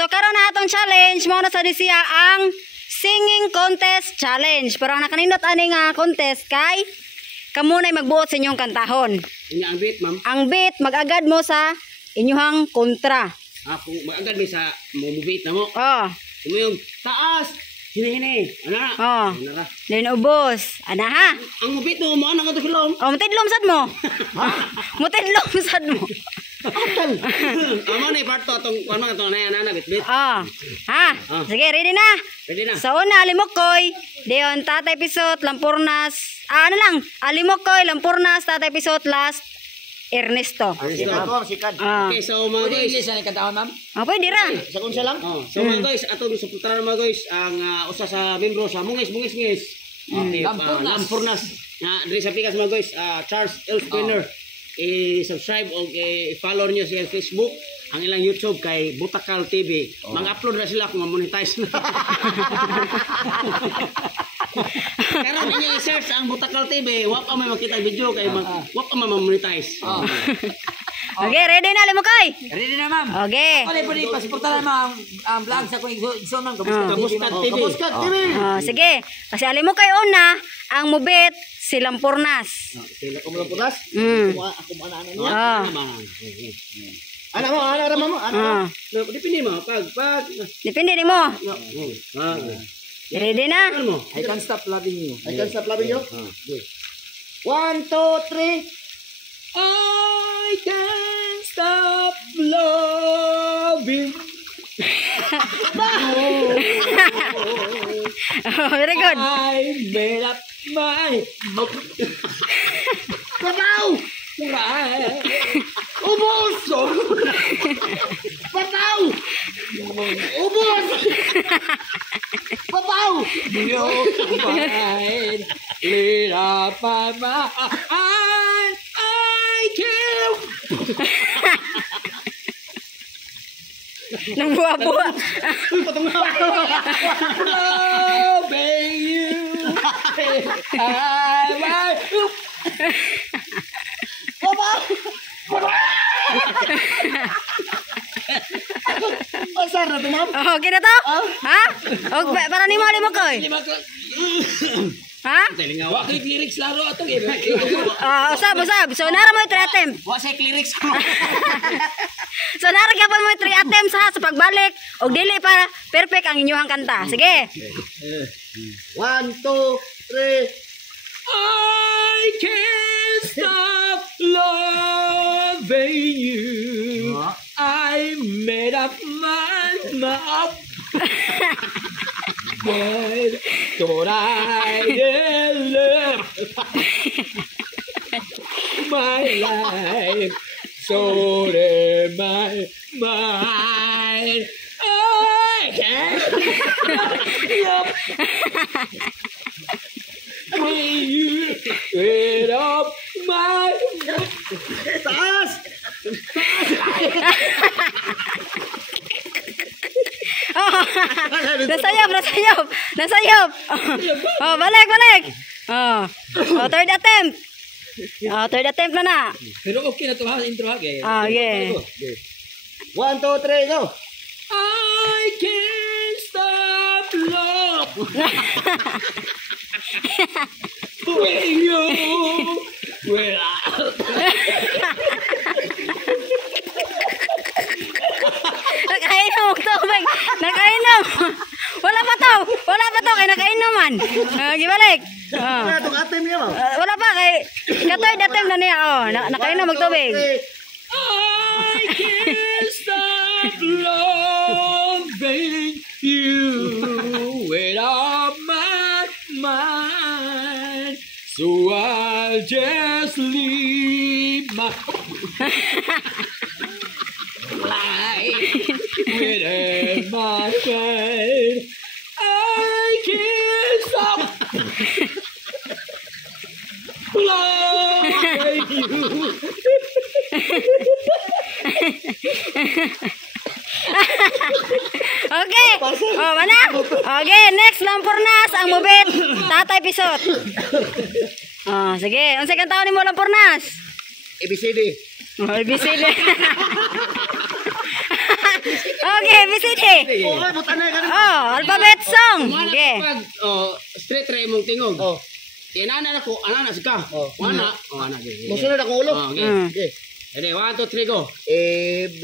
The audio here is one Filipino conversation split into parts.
So karon na atong challenge mo na sa disiya ang singing contest challenge. Pero ang nakanindot ani nga contest kay kamo nay magbuot sa inyong kantahon. Inya ang beat, ma'am. Ang beat mag-agad mo sa inyong kontra. Kung mag-agad mi sa mo-beat na mo. Oh. Kung yung taas, hini-hini. Ano na? Oh. Ano na? Then ubos. Ana ha? Ang mo-beat mo, ano ka to kilom? Oh, mutidlom sad mo. Mutidlom sad mo. Atal. Amo na part to atong ano nga to na bit-bit. Oh. Ha? Sige, ready na? Ready na. Sa una, Alimokoy, Deon, Tatay Pisot, Lampurnas, ano lang, Alimokoy, Lampurnas, Tatay Pisot, last, Ernesto. Okay, so mga guys, English na kantaon, ma'am? Oh, pwede ra. Sa kunsa lang? so mga guys, atong suportahan mga guys ang usa sa membro sa Mungis. Okay, Lampurnas. Na diri sa pikas mga guys, Charles L. Spinner. I-subscribe o i-follow niyo siya sa Facebook, ang ilang YouTube kay Butakal TV. Mag-upload na sila kung ma-monetize na. Pero ninyo i-search ang Butakal TV, wap ang may makita video kay wap ang ma-monetize. Okay, ready na, Alimokoy? Ready na, ma'am? Okay. Pwede pasiportahan mo ang vlog sa kung igsoon, ma'am. Kabuskad TV. Kabuskad TV. Sige. Kasi Alimokoy una, ang mubit, si Lampurnas. Sila ko mo pulas. Ako mo ana niya. Ana mo. Dipindi mo pag Depende ni mo. Ready na? I can't stop loving you. I can't stop loving you? 1, 2, 3. I can't stop loving. Very good. I made up my Papaw! Ubos! Papaw! Ubos! Papaw! You're mine. Lit up my mind. I can't. Nang buwa-buwa. Loving you. Asar na to, ma'am? Okay na to? Ha? Para ni mo, Alimokoy. Ha? Wa kay lyrics laro ato eh. Usab. So, nara mo yung 3 attempt. Wa sa lyrics. So, nara gyapon mo yung 3 attempts ha sa pagbalik. O dili para perfect ang inyong kanta. Sige. 1, 2, 3. I can't stop loving you. I made up my mind. But thought I love my life. So did my mind. I can't stop when you get up my taas. Nasayop. Oh, balik. Oh, third attempt. Third attempt na. Pero okay na to ha, intro ha. Okay. 1, 2, 3, go. I can't stop love when you Nakainom og tubig. Nakainom. Wala pa to. Kay nakainom man. Gibalik. Wala pa kay third attempt na niya. Nakainom og tubig. I can't stop loving you with all my mind. So I'll just leave my life with my friend. I can't stop loving you. Okay. Mana? Okay, next Lampurnas ang mubit. Tatay Pisot. Sige. Unsay kang taon nimo Lampurnas? ABCD. ABCD. Okay, BCD. Oh, ay, buta na ganun. Oh, alphabet song. Mana Okay. pag straight try mong tingog. Oh. Inana na ko, ana ka. Oh. Ana, ana. Musunod akong ulo. Okay. Okay. Ready, 1, 2, 3, go. Ebes.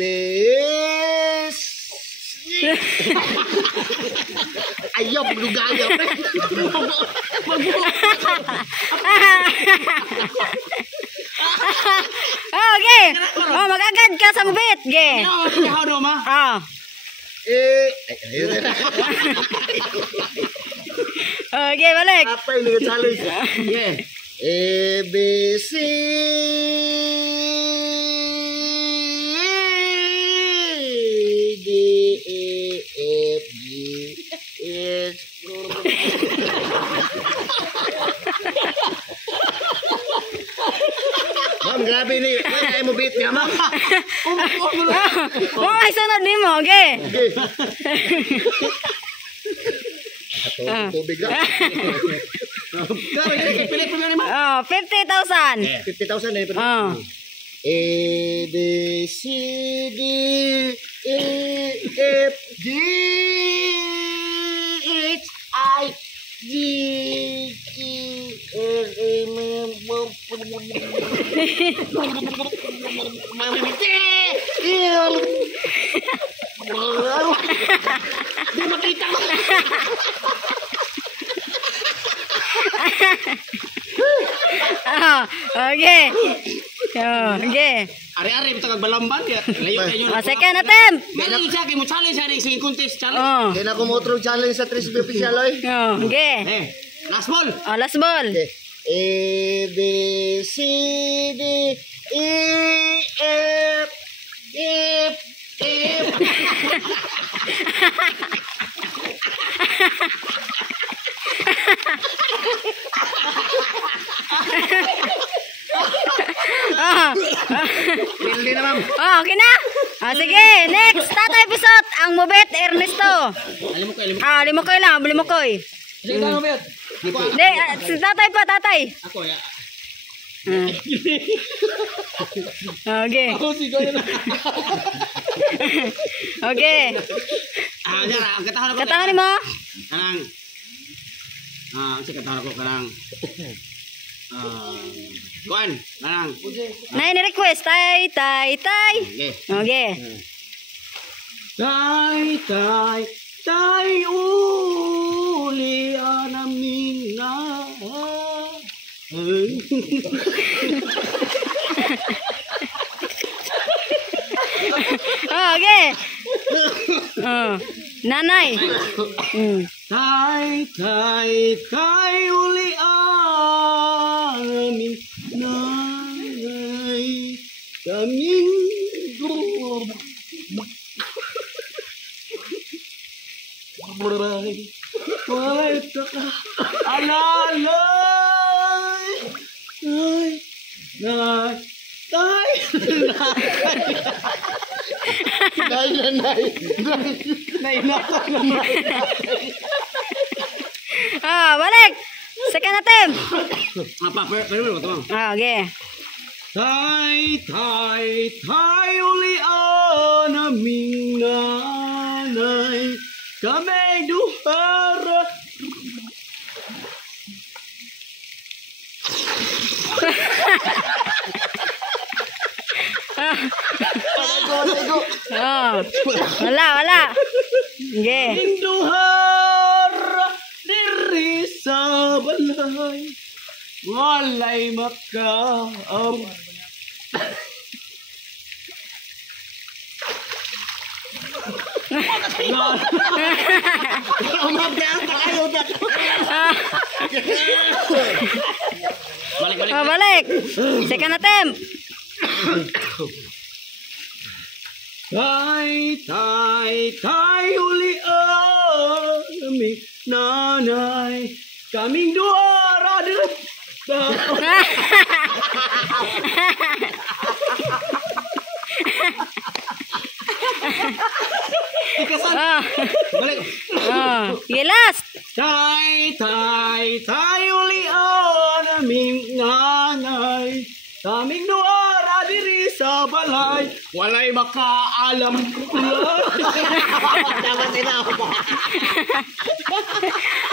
Ayaw, maglugayaw. Okay. Oh, mag-agad ka sa mubit. Okay. Ano ma? Oh. Ayun na. Okay, balik. Apa yung nag-challenge? Yeah. A, B, C, D, E, F, G, H, Ma'am, grabe ni. Ay mo beat niya, ma'am. Oh, ay sunod ni mo. Okay. Tubig lang. Pilit mo na ni ma. Oh, 50,000. 50,000 na yun. Oh. A, B, C, D, E, F, G, H, I, G, K, L, M, N, Di makita ko. Oh, okay. Oh, okay. Ari-ari kita kagbalamban ya. Layo kayo. Oh, second attempt. Meron isa kay mo challenge sa singing contest challenge. Oh. Kaya na kumotro challenge sa 3 official, oy. Oh, okay. Eh, last ball. Oh, last ball. Okay. A, B, C, D, E, F, F, F. Oh. Hindi na, ma'am. Oh, okay na. Ah, sige, next. Tatay Pisot, ang mubet Ernesto. Alam mo ko, alam mo. Ah, limokoy lang, limokoy. Sige, tama ba yun? Hindi, si tatay pa, tatay. Ako ya. Okay. Ako si Goyo na. Okay. Dara, ang katahan ako. Katangan mo. Kanang. Ang katahan ako kanang. Kuan, kanang. Na ni-request, tay, tay, tay. Okay. Okay. Tay, tay, tay, uli namin na. Okay. Oh, nanay. Tay, tay, tay, uli namin nanay. Kaming Buray, buray, taka, alalay, ay, nay, tay, Nay, nanay. nay, Ah, balik. Second attempt. apa, pero ito, Ah, okay. tay, tay, tay, uli naming nanay, kami duhara. Oh. Wala, wala. Okay. Induhara diri sa balay, walay makaam. Balik, balik. Oh, balik. Second attempt. Tay, tay, tay, uli kami nanay, kaming duara diri. Oh. Balik. Oh, okay, last. Tay, tay, tay, uli naming nanay, kaming duara diri sa balay, walay makaalam. Dapat sila.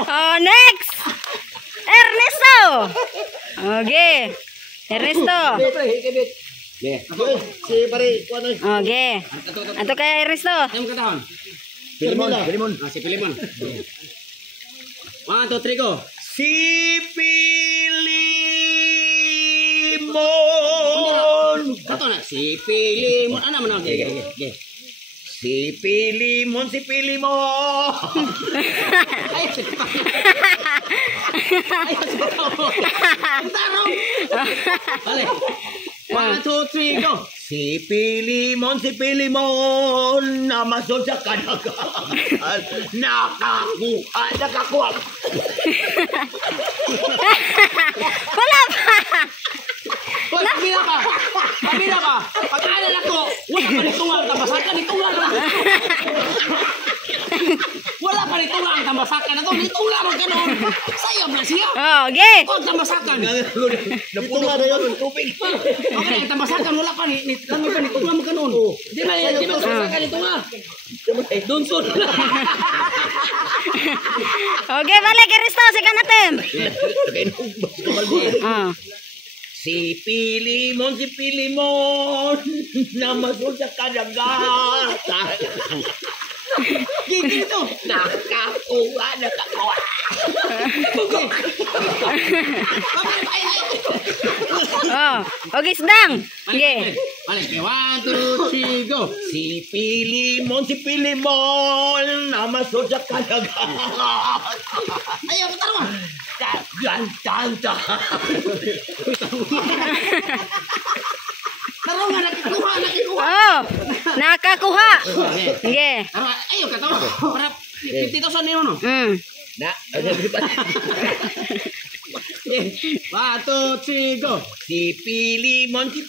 Oh, next. Ernesto. Okay. Ernesto. Yeah. Si pare, kuan oy. Okay. Ato kay Ernesto. Ayun katahon. Filimon. Si Pilimon. 1, 2, 3, go. Si Pilimon. Kato na. Si Pilimon. Ano man okay. Si Pilimon. Ay, si Tarong. Bale. 1, 2, 3, go. Si Pilimon, namasod sa kanagaan. Nakakuha. Wala pa. Hoy, pamila pa. Pag-alala ko, wala pa nitungang tambasakan, nitungang lang. Wala pa nitungang tambasakan na to, nitungang lang ka noon. Sayang na siya. Okay. Kung tambasakan. Napuno na yun, tubig. Okay, ang tambasakan, wala pa, kami pa nitungang ka noon. Di ba tambasakan nitungang? Dunson. Okay, balik Ernesto. Sige natin. Si Pilimon, namasod sa kanagaan. Gigi ito. Nakakuha. Okay. Okay, sedang. Okay. Balik. 1, 2, 3, go. Si Pilimon, namasod sa kanagaan. Ayaw, katarwa. Gantanta. Tarong nga, nakikuha. Oh, nakakuha. Okay. Ayaw, katarwa. Para 50,000 niyo, no? Na, 1, 2, 3, go. si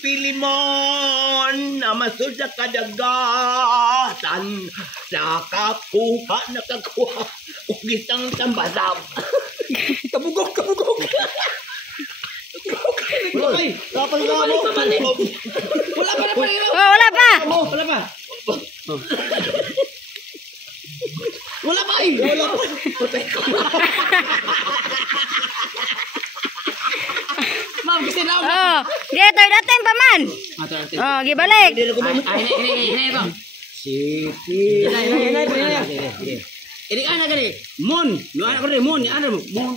Pilimon, namasod sa kadagatan. Nakakuha. Ugitang tambasam. Kabugok. Ay, Kapal ka mo. wala pa na pala. Oh, wala pa. Wala pa. Wala pa eh. Wala pa. Ma'am, kasi na. Oh, okay, tayo dating pa man. Oh, gibalik. Ini ito. Ini ana gani. Mon, no ana gani mon, ana mo.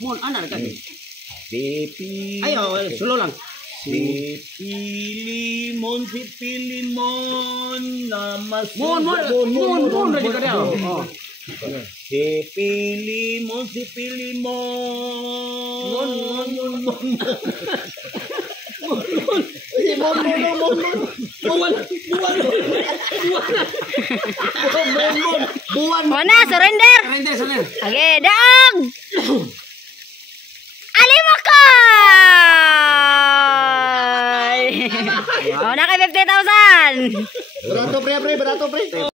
Mon ana gani. Ayo, solo lang. Si Pilimon, namasod. Mon ready ka daw. Oh. Si Pilimon. Buwan. Mana, surrender. Surrender. Okay, daog. Alimakay! Oh, naka 50,000. Berato pre.